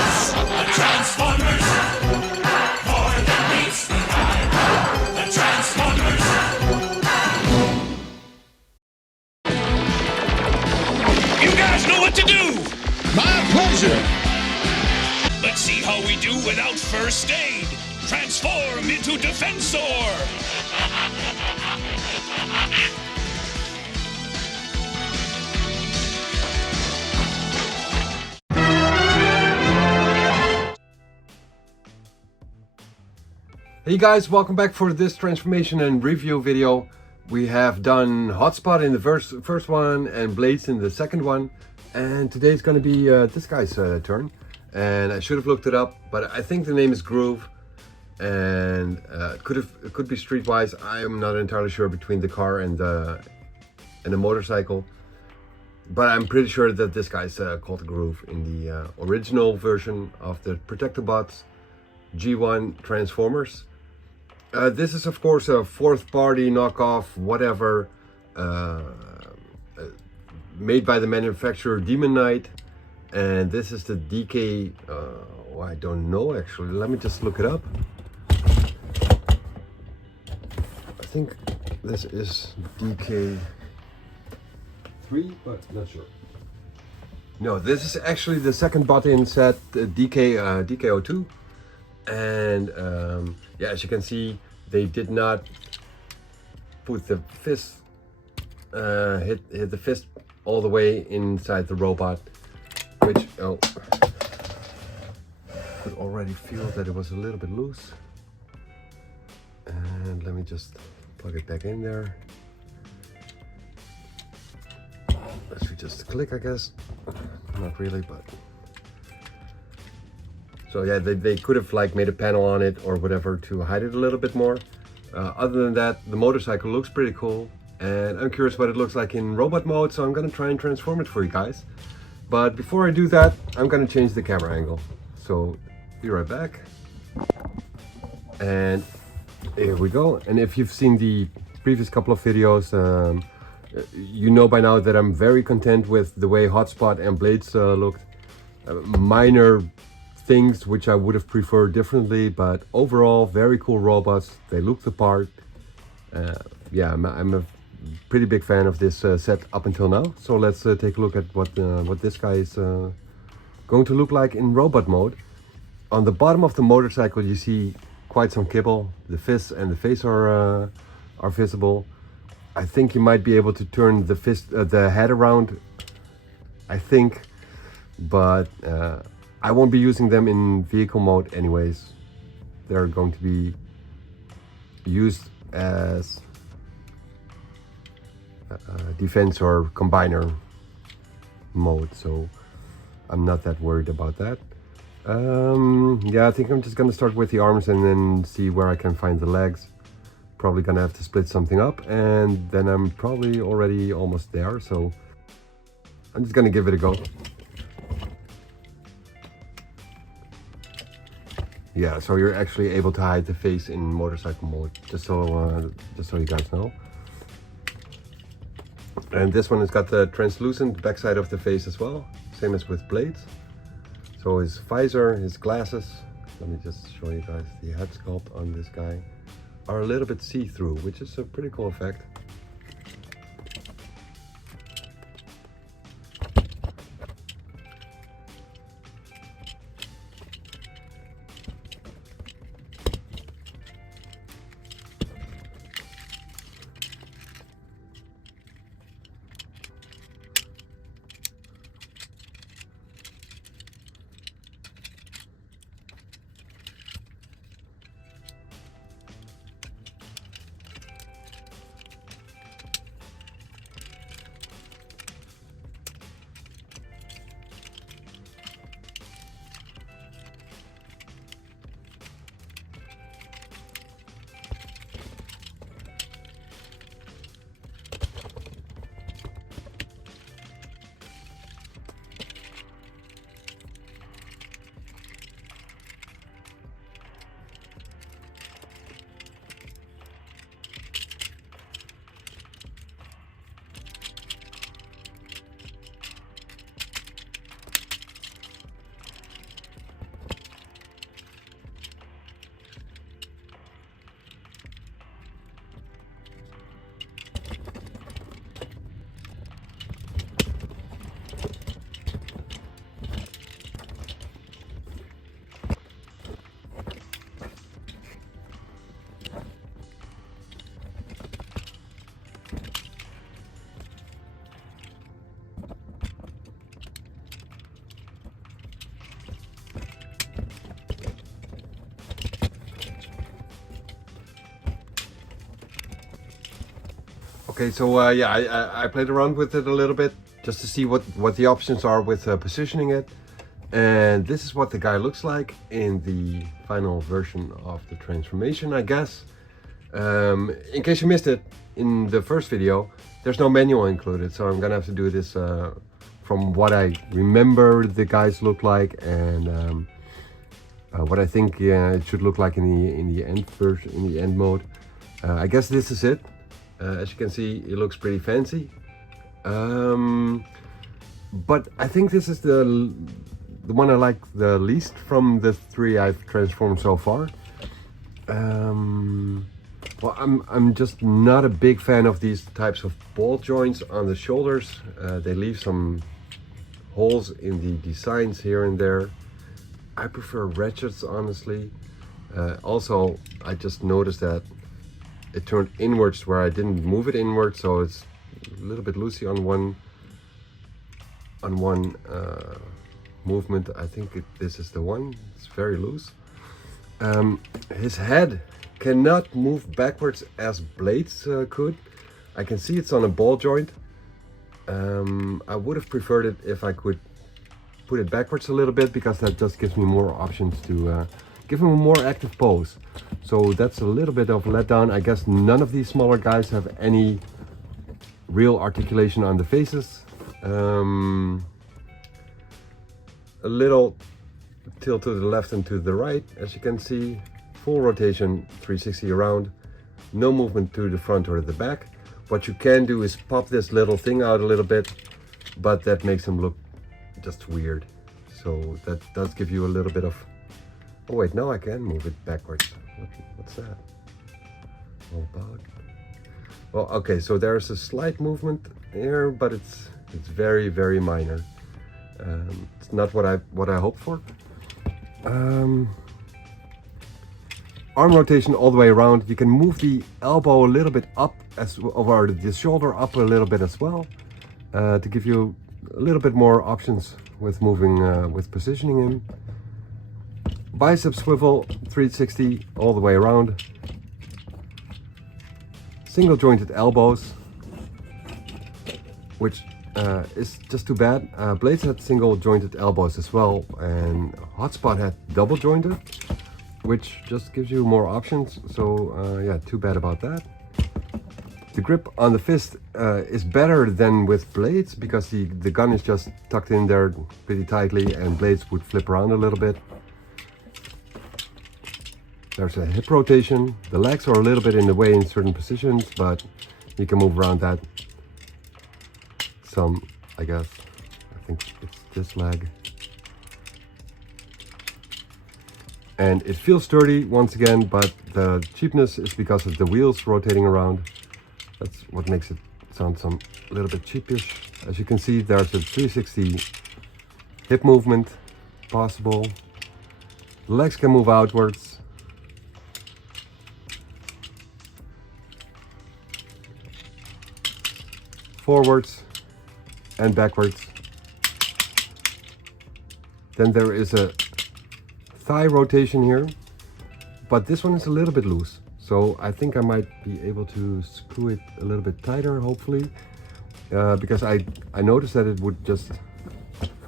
The Transformers, more than meets the eye. The Transformers. You guys know what to do! My pleasure. Let's see how we do without first aid. Transform into Defensor! Hey guys, welcome back for this transformation and review video. We have done Hotspot in the first one and Blades in the second one. And today's going to be this guy's turn. And I should have looked it up, but I think the name is Groove. And it could be Streetwise. I am not entirely sure between the car and the motorcycle. But I'm pretty sure that this guy's called Groove in the original version of the PROTECTOBOTS G1 Transformers. This is of course a fourth party knockoff, whatever, made by the manufacturer Demon Knight, and this is the DK, I don't know actually, let me just look it up. I think this is DK-3, but not sure. No, this is actually the second bot-in set, DK-02. And yeah, as you can see, they did not put the fist, hit the fist all the way inside the robot, which, could already feel that it was a little bit loose. And let me just plug it back in there. That should just click, I guess. Not really, but. So yeah, they could have like made a panel on it or whatever to hide it a little bit more. Other than that, the motorcycle looks pretty cool. And I'm curious what it looks like in robot mode, so I'm gonna try and transform it for you guys. But before I do that, I'm gonna change the camera angle. So, be right back. And here we go. And if you've seen the previous couple of videos, you know by now that I'm very content with the way Hotspot and Blades looked. Minor things which I would have preferred differently, but overall very cool robots. They look the part. Yeah, I'm a pretty big fan of this set up until now. So let's take a look at what this guy is going to look like in robot mode. On the bottom of the motorcycle you see quite some kibble. The fists and the face are visible. I think you might be able to turn the head around, I think, but I won't be using them in vehicle mode anyways. They're going to be used as DEFENSOR combiner mode, so I'm not that worried about that. Yeah, I think I'm just gonna start with the arms and then see where I can find the legs. Probably gonna have to split something up, and then I'm probably already almost there, so I'm just gonna give it a go. Yeah, so you're actually able to hide the face in motorcycle mode, just so you guys know. And this one has got the translucent backside of the face as well, same as with Blades. So his visor, his glasses, let me just show you guys the head sculpt on this guy, are a little bit see-through, which is a pretty cool effect. Okay, so yeah, I played around with it a little bit just to see what the options are with positioning it. And this is what the guy looks like in the final version of the transformation, I guess. In case you missed it in the first video, there's no manual included, so I'm gonna have to do this from what I remember the guys look like and what I think it should look like in the end version, in the end mode. I guess this is it. As you can see, it looks pretty fancy. But I think this is the one I like the least from the three I've transformed so far. Well, I'm just not a big fan of these types of ball joints on the shoulders. They leave some holes in the designs here and there. I prefer ratchets, honestly. Also, I just noticed that it turned inwards where I didn't move it inwards, so it's a little bit loosey on one movement. I think this is the one. It's very loose. His head cannot move backwards as blades could. I can see it's on a ball joint. I would have preferred it if I could put it backwards a little bit, because that just gives me more options to give him a more active pose. So that's a little bit of a letdown. I guess none of these smaller guys have any real articulation on the faces. A little tilt to the left and to the right, as you can see. Full rotation 360 around, no movement to the front or the back. What you can do is pop this little thing out a little bit, but that makes him look just weird. So that does give you a little bit of, oh wait, now I can move it backwards. What's that? Oh, bug. Well, okay, so there's a slight movement here, but it's very, very minor. It's not what I hoped for. Arm rotation all the way around. You can move the elbow a little bit up, or the shoulder up a little bit as well, to give you a little bit more options with moving, with positioning him. Bicep swivel 360 all the way around. Single jointed elbows, which is just too bad. Blades had single jointed elbows as well, and Hotspot had double jointed, which just gives you more options. So yeah, too bad about that. The grip on the fist is better than with Blades, because the gun is just tucked in there pretty tightly, and Blades would flip around a little bit. There's a hip rotation. The legs are a little bit in the way in certain positions, but you can move around that some, I guess. I think it's this leg. And it feels sturdy once again, but the cheapness is because of the wheels rotating around. That's what makes it sound a little bit cheapish. As you can see, there's a 360 hip movement possible. The legs can move outwards. Forwards and backwards. Then there is a thigh rotation here, but this one is a little bit loose, so I think I might be able to screw it a little bit tighter, hopefully, because I noticed that it would just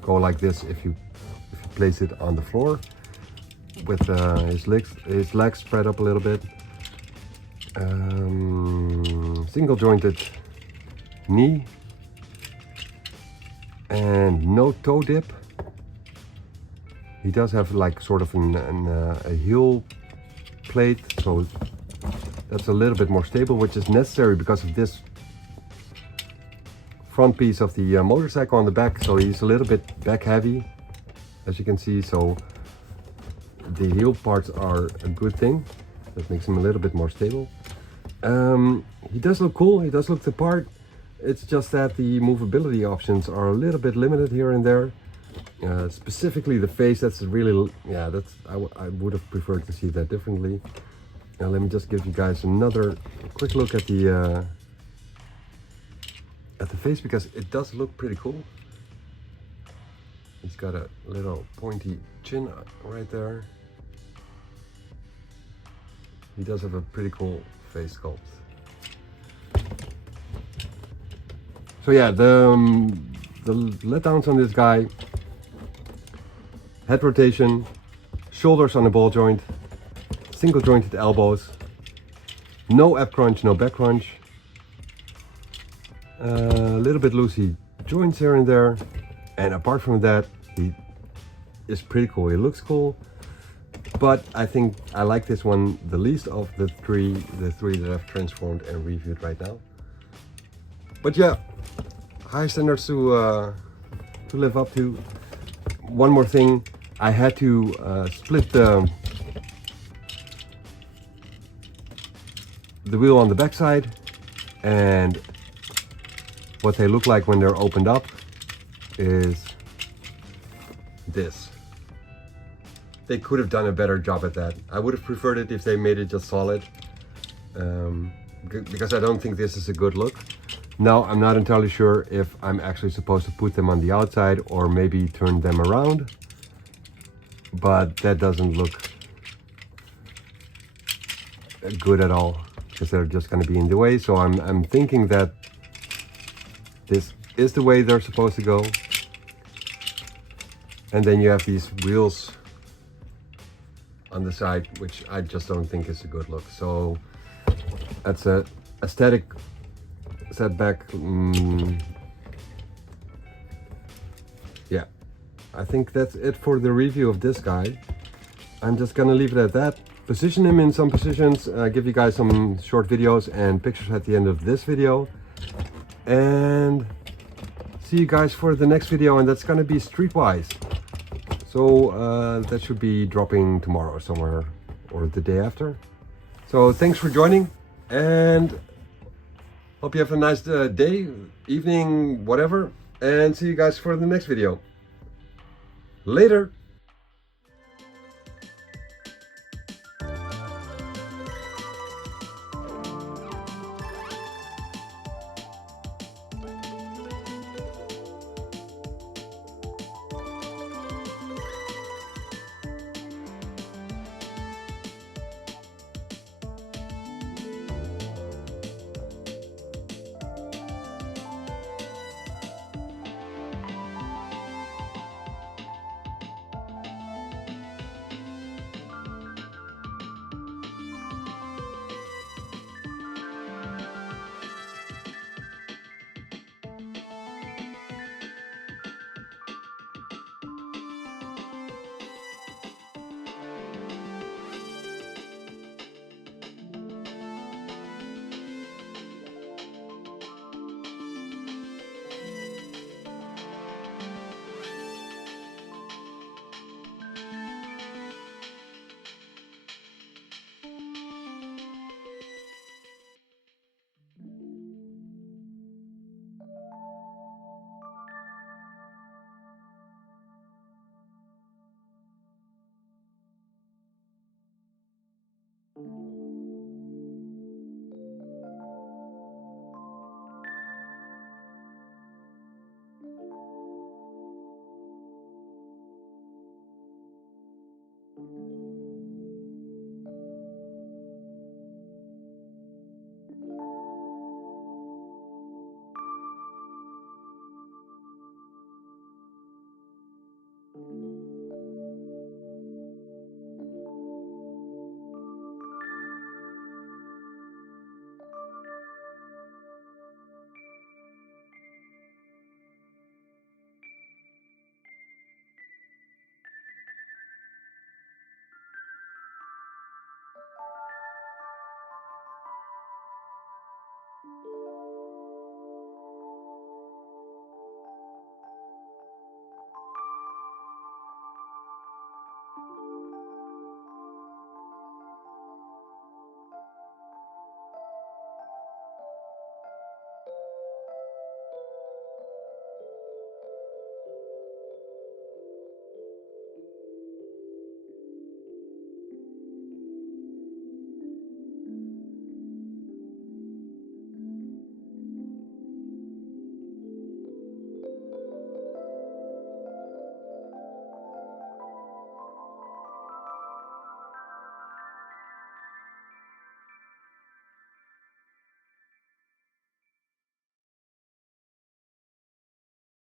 go like this if you place it on the floor with his legs spread up a little bit. Single jointed knee and no toe dip. He does have like sort of a heel plate, so that's a little bit more stable, which is necessary because of this front piece of the motorcycle on the back. So he's a little bit back heavy, as you can see, so the heel parts are a good thing. That makes him a little bit more stable. He does look cool, he does look the part. It's just that the movability options are a little bit limited here and there. Specifically the face, that's really, yeah, that's I would have preferred to see that differently. Now let me just give you guys another quick look at the face, because it does look pretty cool. He's got a little pointy chin right there. He does have a pretty cool face sculpt. So yeah, the letdowns on this guy: head rotation, shoulders on the ball joint, single jointed elbows, no ab crunch, no back crunch, a little bit loosey joints here and there, and apart from that, he is pretty cool. He looks cool, but I think I like this one the least of the three that I've transformed and reviewed right now. But yeah, high standards to live up to. One more thing, I had to split the wheel on the back side, and what they look like when they're opened up is this. They could have done a better job at that. I would have preferred it if they made it just solid, because I don't think this is a good look. Now, I'm not entirely sure if I'm actually supposed to put them on the outside or maybe turn them around, but that doesn't look good at all, because they're just going to be in the way. So I'm thinking that this is the way they're supposed to go. And then you have these wheels on the side, which I just don't think is a good look. So that's a aesthetic setback. Yeah, I think that's it for the review of this guy. I'm just gonna leave it at that. Position him in some positions, give you guys some short videos and pictures at the end of this video, and see you guys for the next video, and that's gonna be Streetwise. So that should be dropping tomorrow somewhere, or the day after. So thanks for joining, and hope you have a nice day, evening, whatever, and see you guys for the next video. Later.